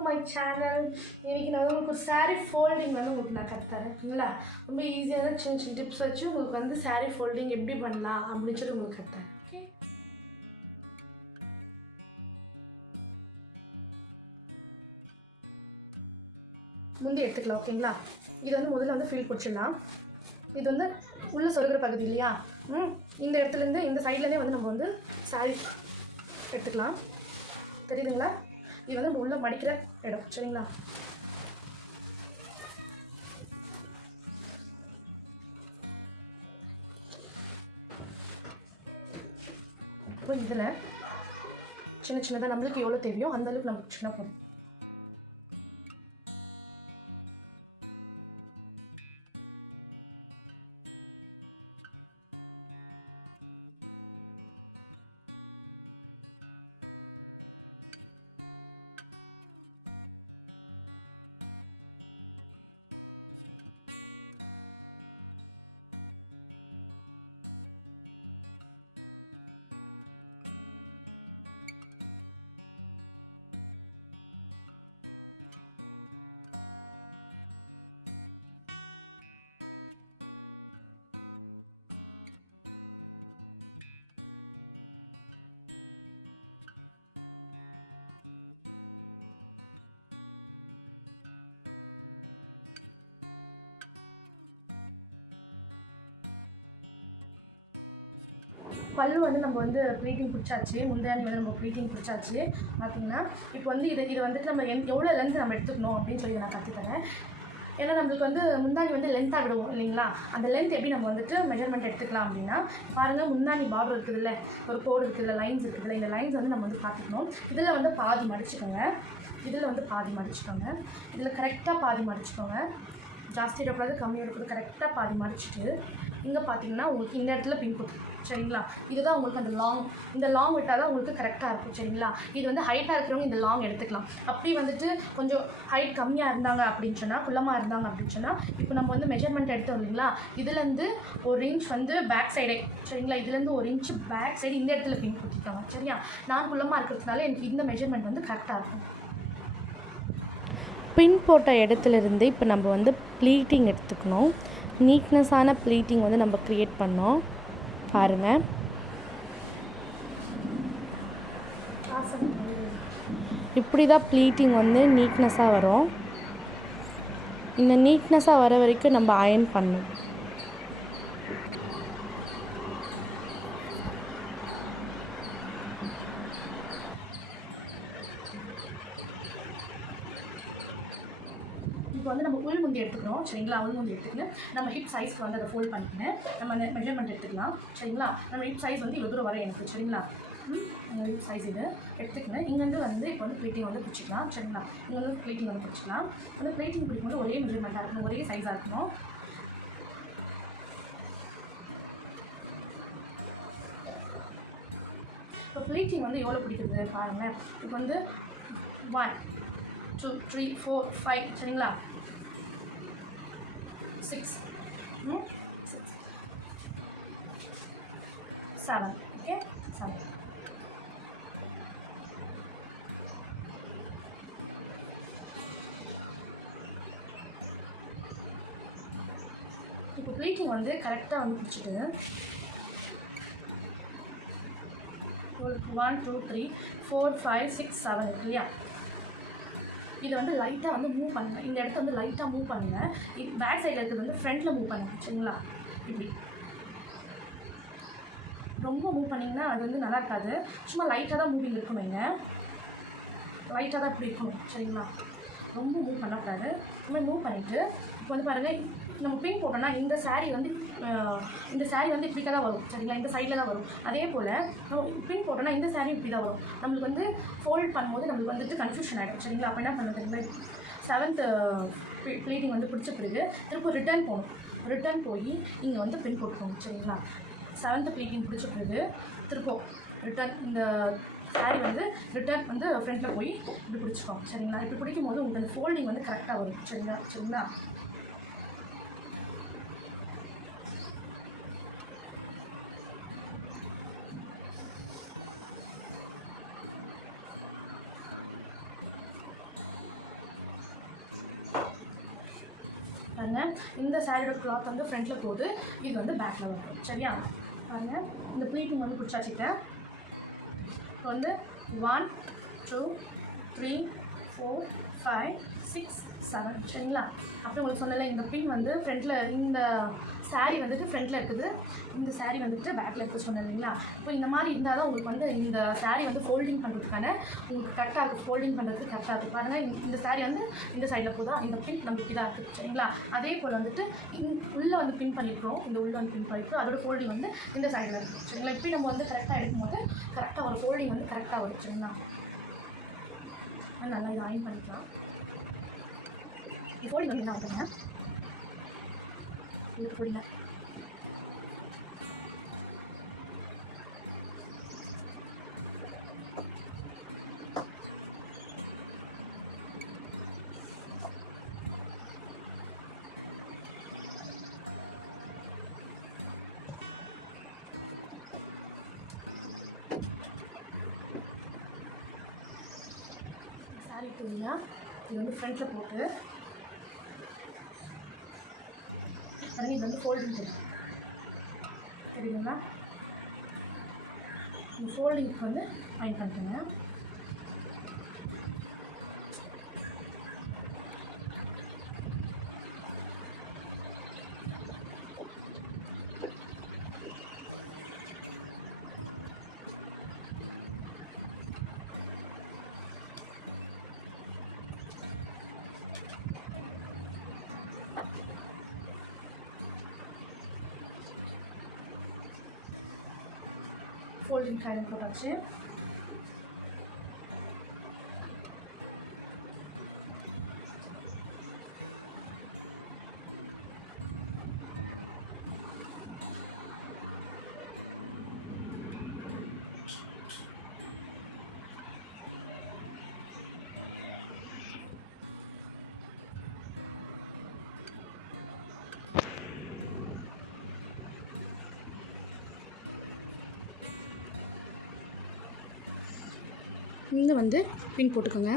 To my channel. இன்றைக்கி நான் உங்களுக்கு ஒரு saree ஃபோல்டிங் வந்து உங்களுக்கு நான் கற்றுத்தரேன். ஓகேங்களா? ரொம்ப ஈஸியான சின்ன சின்ன டிப்ஸ் வச்சு உங்களுக்கு வந்து saree ஃபோல்டிங் எப்படி பண்ணலாம் அப்படின்னு சொல்லி உங்களுக்கு கற்றுத்தரேன். ஓகே, முந்தி எடுத்துக்கலாம். ஓகேங்களா? இது வந்து முதல்ல வந்து ஃபீல் பிடிச்சிடலாம். இது வந்து உள்ள சொருகிற பகுதி இல்லையா? இந்த இடத்துலேருந்து இந்த சைட்லேருந்தே வந்து நம்ம வந்து saree எடுத்துக்கலாம். தெரியுதுங்களா? இது வந்து நம்ம உள்ள மடிக்கிற இடம். சரிங்களா? இப்போ இதில் சின்ன சின்னதாக நம்மளுக்கு எவ்வளோ தேவையோ அந்த அளவுக்கு நம்ம சின்ன போதும். பல்லு வந்து நம்ம வந்து ப்ளீட்டிங் பிடிச்சாச்சு, முந்தாணி வந்து நம்ம ப்ளீட்டிங் பிடிச்சாச்சு. பார்த்தீங்கன்னா இப்போ வந்து இது வந்துட்டு நம்ம எவ்வளோ லென்த் நம்ம எடுத்துக்கணும் அப்படின்னு சொல்லி நான் கற்றுத்தரேன். ஏன்னா நம்மளுக்கு வந்து முந்தாணி வந்து லென்த்தாக விடுவோம் இல்லைங்களா? அந்த லென்த் எப்படி நம்ம வந்துட்டு மெஷர்மெண்ட் எடுத்துக்கலாம் அப்படின்னா, பாருங்கள், முந்தாணி பார்டர் இருக்குதுல்ல, ஒரு கோடு இருக்குதுல்ல, லைன்ஸ் இருக்குதுல்ல, இந்த லைன்ஸ் வந்து நம்ம வந்து பார்த்துக்கணும். இதில் வந்து பாதி மடிச்சுக்கோங்க, இதில் வந்து பாதி மடிச்சுக்கோங்க, இதில் கரெக்டாக பாதி மடிச்சுக்கோங்க. ஜாஸ்தி இடக்கூடாது, கம்மி இடக்கூடாது, கரெக்டாக பாதி மடிச்சுட்டு இங்கே பார்த்தீங்கன்னா உங்களுக்கு இந்த இடத்துல பின் கொடுத்து. சரிங்களா? இதுதான் உங்களுக்கு அந்த லாங், இந்த லாங் விட்டால் தான் உங்களுக்கு கரெக்டாக இருக்கும். சரிங்களா? இது வந்து ஹைட்டாக இருக்கிறவங்க இந்த லாங் எடுத்துக்கலாம். அப்படி வந்துட்டு கொஞ்சம் ஹைட் கம்மியாக இருந்தாங்க அப்படின்னு சொன்னால், குள்ளமாக இருந்தாங்க அப்படின்னு சொன்னால், இப்போ நம்ம வந்து மெஷர்மெண்ட் எடுத்தோம் இல்லைங்களா? இதுலேருந்து 1 இன்ச் வந்து பேக் சைடே. சரிங்களா? இதுலேருந்து 1 இன்ச் பேக் சைடு இந்த இடத்துல பின் கொடுத்துருக்காங்க. சரியா? நான் குள்ளமாக இருக்கிறதுனால எனக்கு இந்த மெஷர்மெண்ட் வந்து கரெக்டாக இருக்கும். பின் போட்ட இடத்துலேருந்து இப்போ நம்ம வந்து ப்ளீட்டிங் எடுத்துக்கணும். நீட்னஸான ப்ளீட்டிங் வந்து நம்ம க்ரியேட் பண்ணோம். பாருங்கள், இப்படி தான் ப்ளீட்டிங் வந்து நீட்னஸாக வரும். இந்த நீட்னஸாக வர வரைக்கும் நம்ம அயர்ன் பண்ணணும். இப்போ வந்து நம்ம உள் முந்தி எடுத்துக்கிறோம். சரிங்களா? உள் முந்தி எடுத்துக்கிட்டு நம்ம ஹிப் சைஸ்க்கு வந்து அதை ஃபோல்ட் பண்ணிக்கினேன். நம்ம அந்த மெஷர்மெண்ட் எடுத்துக்கலாம். சரிங்களா? நம்ம ஹிப் சைஸ் வந்து இவ்வளோ தூரம் வர எனக்கு. சரிங்களா? ஹிப் சைஸ் இது எடுத்துக்கினேன். இங்கேருந்து வந்து இப்போ வந்து ப்ளீட்டிங் வந்து பிடிச்சிக்கலாம். சரிங்களா? இங்கே வந்து ப்ளீட்டிங் வந்து பிடிச்சிக்கலாம். அந்த ப்ளீட்டிங் பிடிக்கும்போது ஒரே மெஷர்மெண்ட்டாக இருக்கணும், ஒரே சைஸாக இருக்கணும். இப்போ ப்ளீட்டிங் வந்து எவ்வளோ பிடிக்கிறது பாருங்கள். இப்போ வந்து 1 2 3 4 5. சரிங்களா? 6 7. ஓகே, 7. இப்போ ப்ளீட்டிங் வந்து கரெக்டாக வந்து பிடிச்சிட்டு 1 2 3 4 5 6 7 இருக்கு இல்லையா? இதை வந்து லைட்டாக வந்து மூவ் பண்ணுங்கள். இந்த இடத்த வந்து லைட்டாக மூவ் பண்ணுங்கள். இது பேக் சைடில் இருக்கிறது வந்து ஃப்ரண்ட்டில் மூவ் பண்ணுங்கள். சரிங்களா? இப்படி ரொம்ப மூவ் பண்ணிங்கன்னா அது வந்து நல்லா இருக்காது. சும்மா லைட்டாக தான் மூவிங் இருக்கணுங்க, லைட்டாக தான் இப்படி இருக்கணும். சரிங்களா? ரொம்ப மூவ் பண்ணக்கூடாது. இந்த மூவ் பண்ணிவிட்டு இப்போ வந்து பாருங்கள், நம்ம பின் போட்டோம்னா இந்த saree வந்து இப்படி தான் வரும். சரிங்களா? இந்த சைடில் தான் வரும். அதே போல் நம்ம பின் போட்டோம்னா இந்த saree இப்படி தான் வரும். நம்மளுக்கு வந்து ஃபோல்ட் பண்ணும்போது நம்மளுக்கு வந்துட்டு கன்ஃபியூஷன் ஆகிடும். சரிங்களா? அப்போ என்ன பண்ண தெரியுமா? 7th ப்ளீட்டிங் வந்து பிடிச்ச பிறகு திரும்ப ரிட்டர்ன் போகணும். ரிட்டர்ன் போய் இங்கே வந்து பின் போட்டுக்கோங்க. சரிங்களா? 7th ப்ளீட்டிங் பிடிச்ச பிறகு திருப்போம் ரிட்டர்ன், இந்த saree வந்து ரிட்டர்ன் வந்து ஃப்ரண்ட்டில் போய் இப்படி பிடிச்சிக்கோங்க. சரிங்களா? இப்படி பிடிக்கும் போது உங்களுக்கு அந்த ஃபோல்டிங் வந்து கரெக்டாக வரும். சரிங்களா? பாருங்கள், இந்த சாரியோட கிளாத் வந்து ஃப்ரண்ட்டில் போகுது, இது வந்து பேக்கில் வரும். சரியா? பாருங்கள், இந்த ப்ளீட்டிங் வந்து பிடிச்சாச்சிட்டேன். இப்போ வந்து 1 2 3 4 5 6 7 சரிங்களா? அப்புறம் உங்களுக்கு சொன்னல இந்த பின் வந்து ஃப்ரண்ட்டில், இந்த சாரீ வந்துட்டு ஃப்ரண்ட்டில் இருக்குது, இந்த சாரீ வந்துட்டு பேக்கில் இருக்குது சொன்னேன் இல்லைங்களா? இப்போ இந்த மாதிரி இருந்தால் தான் உங்களுக்கு வந்து இந்த சாரீ வந்து ஃபோல்டிங் பண்ணுறதுக்கான உங்களுக்கு கரெக்டாக இருக்கும். ஃபோல்டிங் பண்ணுறதுக்கு கரெக்டாக இருக்கும். பாருங்கள், இந்த சாரீ வந்து இந்த சைடில் போதா, இந்த பின் நமக்கு இதாக இருக்குது சரிங்களா? அதே போல் வந்துட்டு உள்ளே வந்து பின் பண்ணியிருக்கிறோம், இந்த உள்ளே வந்து பின் பண்ணியிருக்கோம், அதோட ஃபோல்டிங் வந்து இந்த சைடில் இருக்குது சரிங்களா? இப்போ நம்ம வந்து கரெக்டாக எடுக்கும்போது கரெக்டாக ஒரு ஃபோல்டிங் வந்து கரெக்டாக வரும் சரிங்களா? நல்லா இது அயன் பண்ணிக்கலாம். ஃபோல்டிங் வந்து என்ன ஆகுதுங்க, இது ஃபோல்டிங் சாரி துணியா இது வந்து ஃப்ரண்ட்டில் போட்டு இது வந்து ஃபோல்டிங் தெரியும் தெரியுங்களா? இந்த ஃபோல்டிங்க்கு வந்து அயன் பண்ணிக்கோங்க. ஃபோல்டிங் ஹேண்ட் போட்டாச்சு. இங்கே வந்து பின் போட்டுக்கோங்க.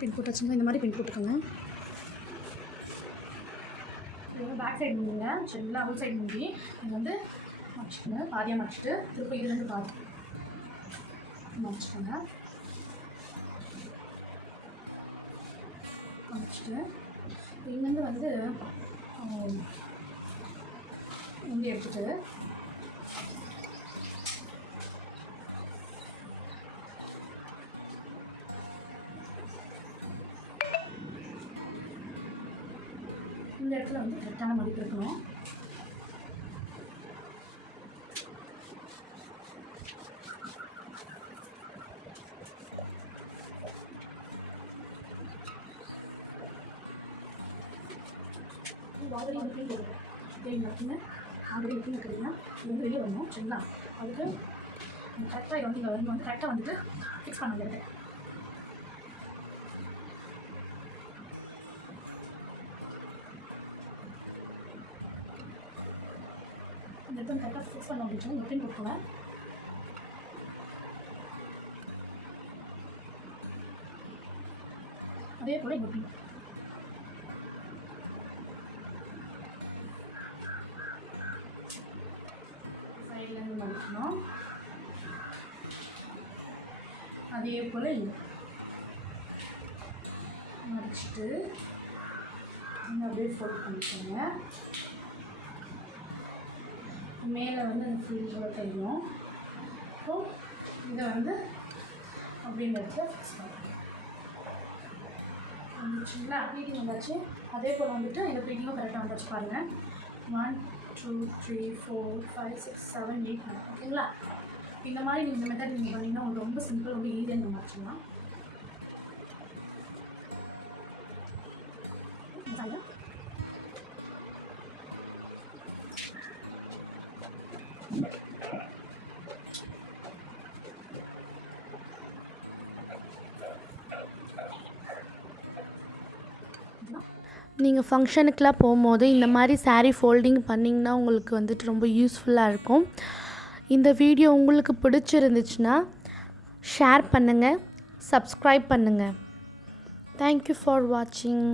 பின் போட்டாச்சுங்க, இந்த மாதிரி பின் போட்டுக்கோங்க. பேக் சைடு முடியுங்க சரிங்களா? அவுட் சைடு முடி இது வந்து மடிச்சுக்கோங்க, பாதியாக மடிச்சுட்டு திரும்ப இது வந்து பாதி மடிச்சுக்கோங்க. இங்கேருந்து வந்து இங்கே எடுத்துட்டு இந்த இடத்துல வந்து கரெக்டான மடிப்பு இருக்கணும். ஆல்ரெடி வந்து பின் தேன் நடத்துங்க, ஆல்ரெடி பின் இருக்கிறீங்கன்னா இது வந்து வெளியே வரணும் சரிங்களா? அதுக்கு கரெக்டாக வந்து இங்கே வந்து கரெக்டாக வந்துட்டு ஃபிக்ஸ் பண்ண முடியாது. இந்த இடத்துல கரெக்டாக ஃபிக்ஸ் பண்ண முடிஞ்சு இந்த பின் போட்டுக்கோங்க. அதே போல் இந்த பின் அதே போல் மடிச்சுட்டு நீங்கள் அப்படியே ஃபோல்ட் பண்ணிக்கோங்க. மேலே வந்து அந்த ஃப்ரீஸில் தெரியும். ஸோ இதை வந்து அப்படின்ற இடத்துல ஃபிக்ஸ் பண்ணுறேன். வந்துச்சுங்களா? ப்ளீட்டிங் வந்தாச்சு. அதே போல் வந்துட்டு இந்த ப்ளீட்டிங்கும் கரெக்டாக வந்தாச்சு பாருங்கள். 1 2 3 4 5 6 7 8 9 ஓகேங்களா? இந்த மாதிரி நீங்கள் இந்த மெத்தட் நீங்கள் பண்ணிங்கன்னா உங்களுக்கு ரொம்ப சிம்பிள், ரொம்ப ஈஸியாக இந்த மாற்றலாம். நீங்கள் ஃபங்க்ஷனுக்கெலாம் போகும்போது இந்த மாதிரி saree ஃபோல்டிங் பண்ணிங்கன்னா உங்களுக்கு வந்துட்டு ரொம்ப யூஸ்ஃபுல்லாக இருக்கும். இந்த வீடியோ உங்களுக்கு பிடிச்சிருந்துச்சுன்னா ஷேர் பண்ணுங்கள், சப்ஸ்கிரைப் பண்ணுங்கள். தேங்க்யூ ஃபார் வாட்சிங்.